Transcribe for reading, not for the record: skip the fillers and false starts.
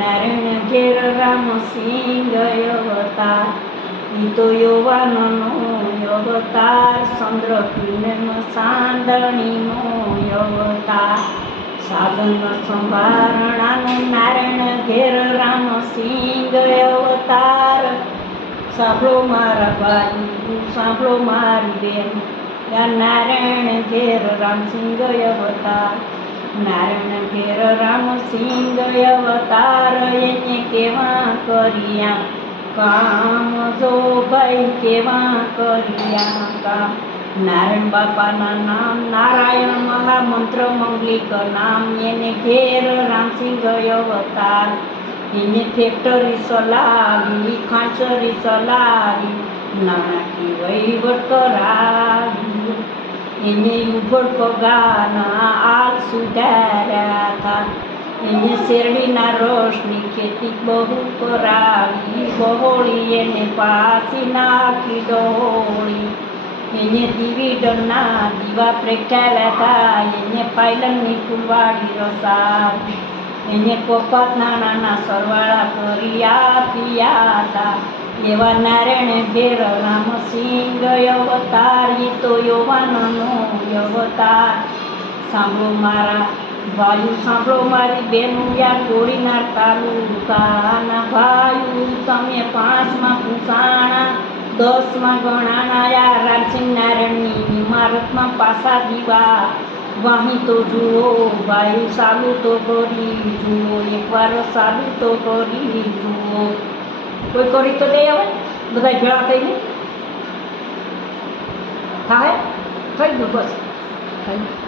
નારાયણ ઘેર રામસિંહ અવતાર, ઈ તો યુવાનનો અવતાર, ચંદ્ર પૂનમ સાંદણીનો અવતાર, સાધન સંભારણાનો નારાયણ ઘેર રામસિંહ અવતાર. સાંભળો મારા ભાઈ, સાંભળો મારી બેન, નારાયણ ઘેર રામસિંહ અવતાર, નારાયણ ઘેર રામસિંહ અવતાર. એને કેવા કર્યા કામ, જો ભાઈ કેવા કર્યા કામ. નારાયણ બાપાના નામ, નારાયણ મહામંત્ર મંગલિક નામ, એને ઘેર રામસિંહ અવતાર. એને ફેક્ટરી ચલાવી, ખાંચરી ચલાવી, નાણાકીય વહીવટ કરાવી, એને ઉભડ પગાના આલ સુધાર્યા હતા. એને શેરડીના રસની ખેતી બહુ કરાવી, બહોળી એને પાછી નાખી ડહોળી. એને ડિવિડનના દીવા પ્રગટાવ્યા હતા, એને પાયલનની ફૂલવાડી રસાવી, એને કપાત નાણાંના સરવાળા કરી આપ્યા હતા. એવા નારાયણ ઘેર રામસિંહ અવતાર, ઈ તો યુવાનનો અવતાર. સાંભળો મારા ભાઈઓ, સાંભળો મારી બહેનો, યા કોડીનાર તાલુકાના ભાઈઓ, તમે 5માં પૂછાણા 10માં ગણાણા. યા રામસિંહ નારાયણની ઇમારતમાં પાછા દીવા વાહી તો જુઓ ભાઈ, ચાલુ તો કરી જુઓ, એકવાર ચાલુ તો કરી જુઓ. કોઈ કરી તો દે હવે બધા ભેળા થઈને થાય થઈ ગયું બસ થઈ ગયું.